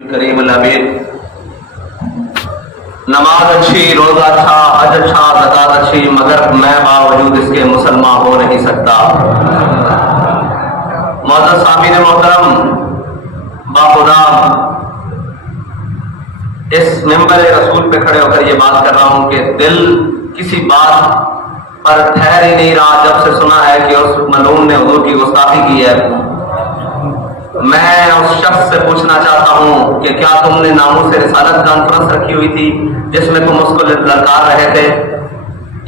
करीम लबीर नमाज अच्छी, रोजा अच्छा, हज अच्छा, ज़कात अच्छी, मगर मैं बावजूद इसके मुसलमान हो नहीं सकता। मौजूद सामीन मोहतरम, बाखुदा इस मिंबर रसूल पे खड़े होकर ये बात कर रहा हूँ कि दिल किसी बात पर ठहर ही नहीं रहा जब से सुना है कि उस मलून ने हुजूर की गुस्ताखी की है। मैं उस शख्स से पूछना चाहता हूं कि क्या तुमने नामूस रिसालत कॉन्फ्रेंस रखी हुई थी जिसमें तुम उसको ललकार रहे थे?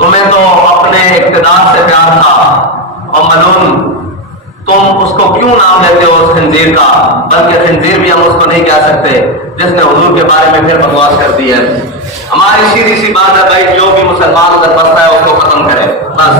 तुम्हें तो अपने इक़्तिदार से प्यार था और मलून तुम उसको क्यों नाम लेते हो उस खंजीर का? बल्कि खंजीर भी हम उसको नहीं कह सकते जिसने हुजूर के बारे में फिर बकवास कर दी है। हमारी सीधी सी बात है भाई, जो भी मुसलमान उधर बसता है उसको खत्म करे बस।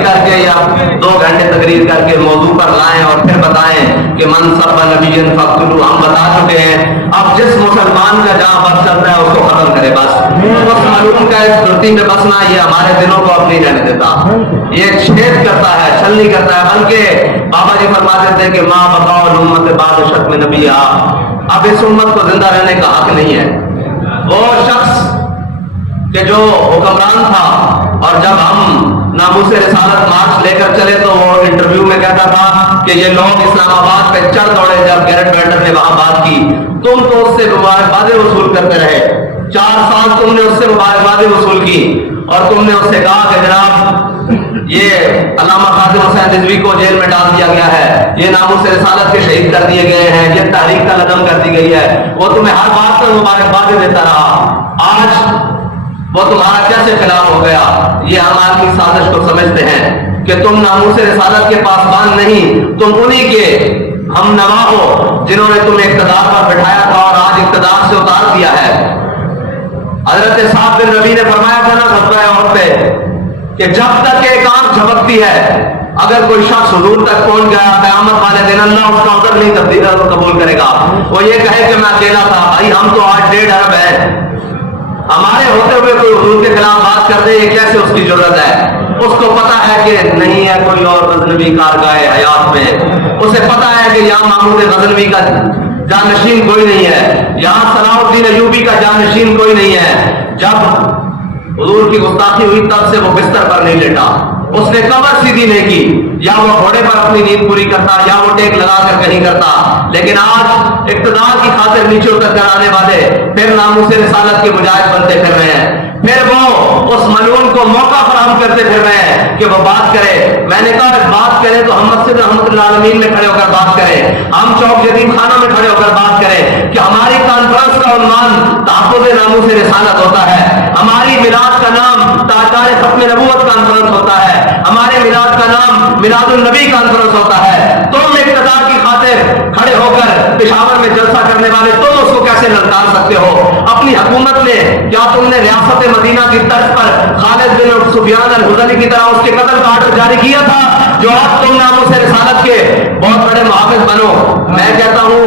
करके या 2 घंटे तकरीर करके मौजू पर लाएं और फिर बताएं कि मन सब्बा नबीयन फक्तुलू, हम बता चुके हैं। अब जिस मुसलमान का जहां बस चलता है उसको खत्म करे बस। उस मालूम का इस धरती में बसना ये हमारे दिलों को अब नहीं रहने देता, ये छेद करता है, छलनी करता है। बल्कि बाबा जी फरमाते थे कि माँ बताओ उम्मत बाद शक में नबी आ, अब इस उम्मत को जिंदा रहने का हक नहीं है। वो शख्स कि जो हुक्मरान था और जब हम नामूस रिसालत मार्च लेकर चले तो वो इंटरव्यू में कहता था कि ये लोग इस्लामाबाद पे चढ़ दौड़े जब गैरेट बेल्टर ने वहां बात की। तुम तो उससे मुबारकबादें वसूल करते रहे, 4 साल तुमने उससे मुबारकबादें वसूल की और तुमने उससे कहा कि जनाब ये अल्लामा कासिम हुसैन रिजवी को जेल में डाल दिया गया है, ये नामूस रिसालत के शहीद कर दिए गए हैं, ये तहरीक का लगन कर दी गई है। वो तुम्हें हर बात पर मुबारकबादें देता रहा। आज वो तुम्हारा कैसे खिलाफ हो गया? ये हम आपकी साजिश को समझते हैं कि तुम नामूस रिसालत के पासबान नहीं, तुम उन्हीं के हम नवा हो जिन्होंने तुम्हें इक़्तिदार पर बिठाया था और आज इक़्तिदार से उतार दिया है। हजरत साहब बिन रबी ने फरमाया था ना ग़ज़वा उहद पे कि जब तक एक आंख झपकती है, अगर कोई शख्स हुजूर तक पहुंच गया क़यामत वाले दिन अल्लाह उसका उधर नहीं तब्दील कबूल करेगा। वो ये कहे कि मैं अकेला था। भाई हम तो आज 1.5 अरब है, हमारे होते हुए कोई हुजूर के खिलाफ बात कर दे, ये कैसे उसकी जरूरत है? उसको पता है कि नहीं है कोई और गजनवी कारगाए हयात में, उसे पता है कि यहाँ महमूद गजनवी का जानशीन कोई नहीं है, यहाँ सलाहुद्दीन अय्यूबी का जानशीन कोई नहीं है। जब हुजूर की गुस्ताखी हुई तब से वो बिस्तर पर नहीं लेटा, उसने कमर सीधी नहीं की, या वो घोड़े पर अपनी नींद पूरी करता या वो टेक लगा कर कहीं करता। लेकिन आज इक़्तिदार की खातिर नीचे उतर कर आने वाले फिर नामूस रिसालत के मुजाहिद बनते फिर रहे हैं, फिर वो उस मलून को मौका फराहम करते फिर रहे हैं कि वो बात करे। मैंने कहा बात करें तो हम मस्जिद रहमतुल्लाह आलमीन में खड़े होकर बात करें, हम चौक यतीम खाना में खड़े होकर बात करें कि हमारी कॉन्फ्रेंस का उन्वान तहफ़्फ़ुज़ नामूस रिसालत होता है, हमारी मिलाद का नाम ताज़दार ख़त्म नबूवत कॉन्फ्रेंस होता है, हमारे मिलाद का नाम मिलादुन नबी कॉन्फ्रेंस होता है। तुम इक़्तिदार की खातिर खड़े होकर पेशावर में जलसा करने वाले तुम उसको कैसे ललकार सकते हो? अपनी हुकूमत में क्या तुमने रियासत मदीना की तर्ज पर खालिद बिन सुफियान अल-हुज़ली की तरह उसके कत्ल का आर्डर जारी किया था? जो आज तुम नामूस रिसालत के बहुत बड़े मुहाफ़िज़ बनो। मैं कहता हूँ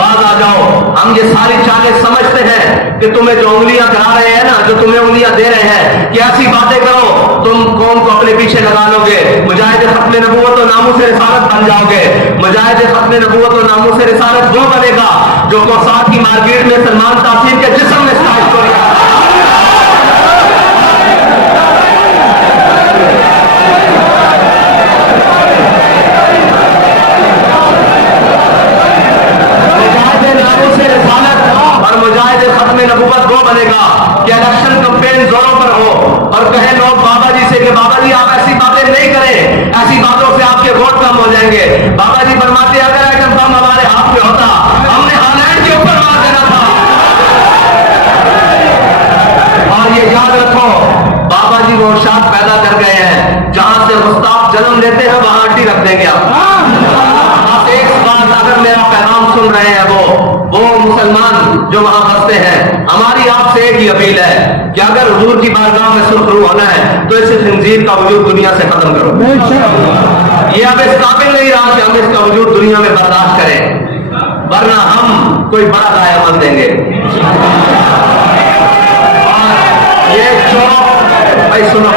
बाज आ जाओ, हम ये सारी चालें समझते हैं कि तुम्हें जो उंगलियां करा रहे हैं ना, जो तुम्हें उंगलियां दे रहे हैं कि ऐसी बातें करो तुम कौम को अपने पीछे लगा लोगे, मुजाहिद ख़त्म नबूवत और नामूस रिसालत बन जाओगे। मुजाहिद ख़त्म नबूवत और नामूस रिसालत वो बनेगा जो कोसात की मार्केट में सलमान तासीर के जिस्म में स्टाइल करेगा। मुजाहिद ख़त्म नबूवत वो बनेगा कि इलेक्शन कैंपेन जोरों पर हो और कहे लोग बाबा जी से कि बाबा जी आप ऐसी बातें नहीं करें, ऐसी बातों से आपके वोट कम हो जाएंगे। बाबा जी फरमाते अगर एटम बम हमारे हाथ में होता हमने हालैंड के ऊपर मार देना था। और ये याद रखो बाबा जी वो शाद पैदा कर गए हैं, जहां से गुस्ताख जन्म लेते हैं वहां हड्डी रख देंगे आप। एक बात अगर मेरा पैगाम सुन रहे हैं वो मुसलमान जो वहां बसते हैं, हमारी आपसे एक ही अपील है कि अगर हुजूर की बारगाह में सुरखरू होना है तो इस खंजीर का वजूद दुनिया से खत्म करो। ये अब इस काबिल नहीं रहा कि हम इसका वजूद दुनिया में बर्दाश्त करें, वरना हम कोई बड़ा दाया बन देंगे। भाई सुनो,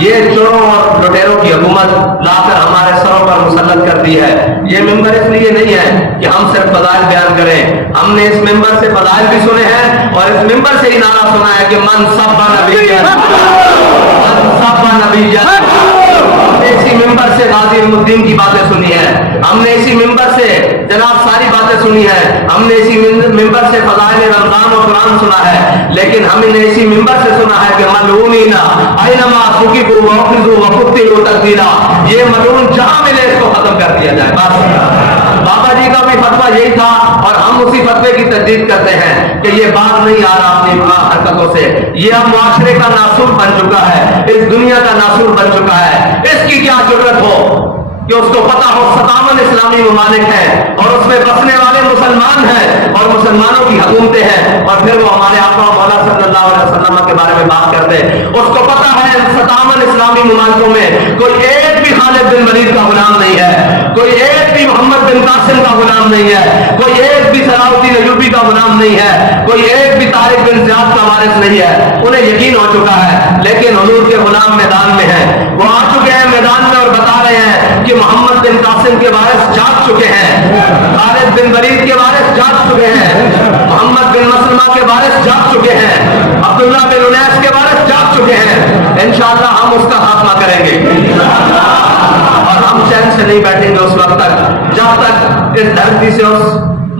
ये चोरों और लुटेरों की हुकूमत लाकर हमारे सरों पर मुसल्लत कर दी है। ये मिंबर इसलिए नहीं है कि हम सिर्फ फज़ाइल बयान करें, हमने इस मिंबर से फज़ाइल भी सुने हैं और इस मिंबर से ही नारा सुना है कि मन सब्बा नबिय्यन, मन सब्बा नबिय्यन। हमने इसी मिंबर से गाजी इल्मुद्दीन की बातें सुनी है, हमने इसी मिंबर से जनाब सारी बातें सुनी है, हमने इसी मिंबर से फज़ाइल रमजान और कुरान सुना है, लेकिन हमने इसी मिंबर से सुना है कि मलऊनीना ऐनमा सुकिफू वउखिज़ू वकुत्तिलू तक़दीरा, ये मलून जहां मिले इसको खत्म कर दिया जाए। बस बाबा जी का भी फतवा यही था और हम उसी फतवे की तजदीद करते हैं कि ये बात नहीं आ रहा अपनी हरकतों से, ये अब मुआशरे का नासूर बन चुका है, इस दुनिया का नासूर बन चुका है। इसकी क्या जरूरत हो कि उसको पता हो 57 इस्लामी ममालिक हैं और उसमें बसने वाले मुसलमान हैं और मुसलमानों की हुकूमतें हैं, और फिर वो हमारे आका मौला सल्लल्लाहु अलैहि वसल्लम के बारे में बात करते हैं। उसको पता है 57 इस्लामी ममालिकों में कोई एक भी खालिद बिन वलीद का गुलाम नहीं है, कोई एक भी मोहम्मद बिन कासिम का गुलाम नहीं है, कोई एक भी सलाहुद्दीन अय्यूबी का गुलाम नहीं है, कोई एक भी तारिक बिन ज़ियाद का वारिस नहीं है। उन्हें यकीन हो चुका है, लेकिन हुजूर के गुलाम मैदान में हैं, वो आ चुके हैं मैदान में और बता रहे हैं कि मोहम्मद बिन कासिम के वारिस जाग चुके हैं, खालिद बिन वलीद के वारिस जाग चुके हैं, मोहम्मद बिन मसलमा के वारिस जाग चुके हैं, अब्दुल्लाह बिन उनैस के वारिस जाग चुके हैं। इंशाअल्लाह हम उसका खात्मा करेंगे और हम चैन से नहीं बैठेंगे उस वक्त तक जब तक इस धरती से उस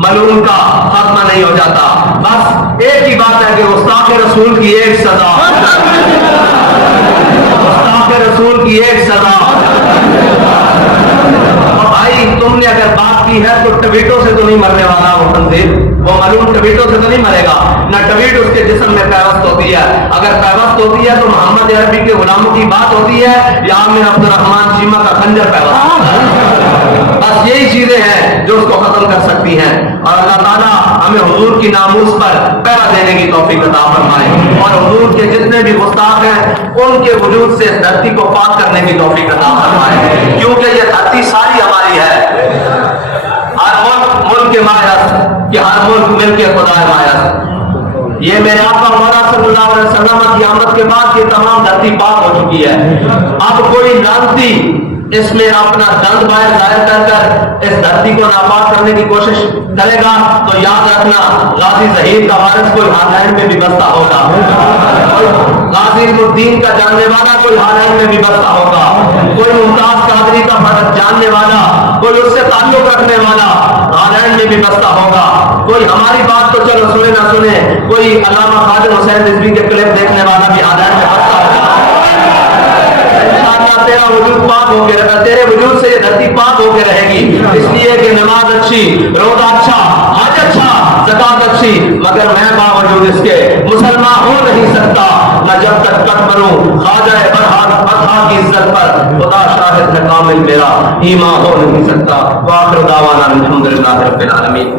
मलून का खात्मा नहीं हो जाता। बस एक ही बात है कि गुस्ताख रसूल की एक सजा, गुस्ताख रसूल की एक सजा। भाई तुमने अगर बात की है तो टवीटों से तो नहीं मरने वाला वो खंजीर, वो मलून टवीटों से तो नहीं मरेगा, ना टवीट उसके जिस्म में पैवस्त होती है। अगर पैवस्त होती है तो मोहम्मद अरबी के गुलामों की बात होती है या आमिर अब्दुर्रहमान चीमा का खंजर पैवस्त। बस यही चीजें हैं जो उसको खत्म कर सकती हैं, और अल्लाह ताला हमें हुजूर की नामूस पर पहरा देने की तौफीक अता फरमाए और हुजूर के जितने भी गुस्ताख हैं उनके वजूद से इस धरती को पाक करने की तौफीक अता फरमाए, क्योंकि ये धरती सारी हमारी है। हर मुल्क के मायस कि हर मुल्क मिलके खुदा मायस। ये मेरे आका मौला सल्लल्लाहु अलैहि वसल्लम की आमद के बाद ये तमाम धरती पाक हो चुकी है। अब कोई लानती इसमें अपना दंड बाहर जाहिर कर कर इस धरती को नापाक करने की कोशिश करेगा तो याद रखना गाजी ज़हीर का वारिस कोई हालैंड में भी बसता होगा, गाजी इल्मुद्दीन का जानने वाला कोई हालैंड में भी बसता होगा, कोई मुमताज कादरी का फर्क जानने वाला, कोई उससे ताल्लुक रखने वाला हालैंड में भी बसता होगा। कोई हमारी बात तो चलो सुने ना सुने, कोई अल्लामा खादिम हुसैन रिजवी के क्लिप देखने वाला भी हालैंड में बसता होगा। तेरा वजूद पाक होके रहेगा, तेरे वजूद से ये धरती पाक होके रहेगी, इसलिए कि नमाज अच्छी, रोजा अच्छा, हज अच्छा, ज़कात अच्छी, मगर मैं बावजूद इसके मुसलमान हो नहीं सकता न जब तक कट बनूं ख्वाजा बरहा की इज्जत पर खुदा शाहिद है कामिल मेरा ईमान हो नहीं सकता। वाखिर दावाना अल्हम्दुलिल्लाहि रब्बिल आलमीन।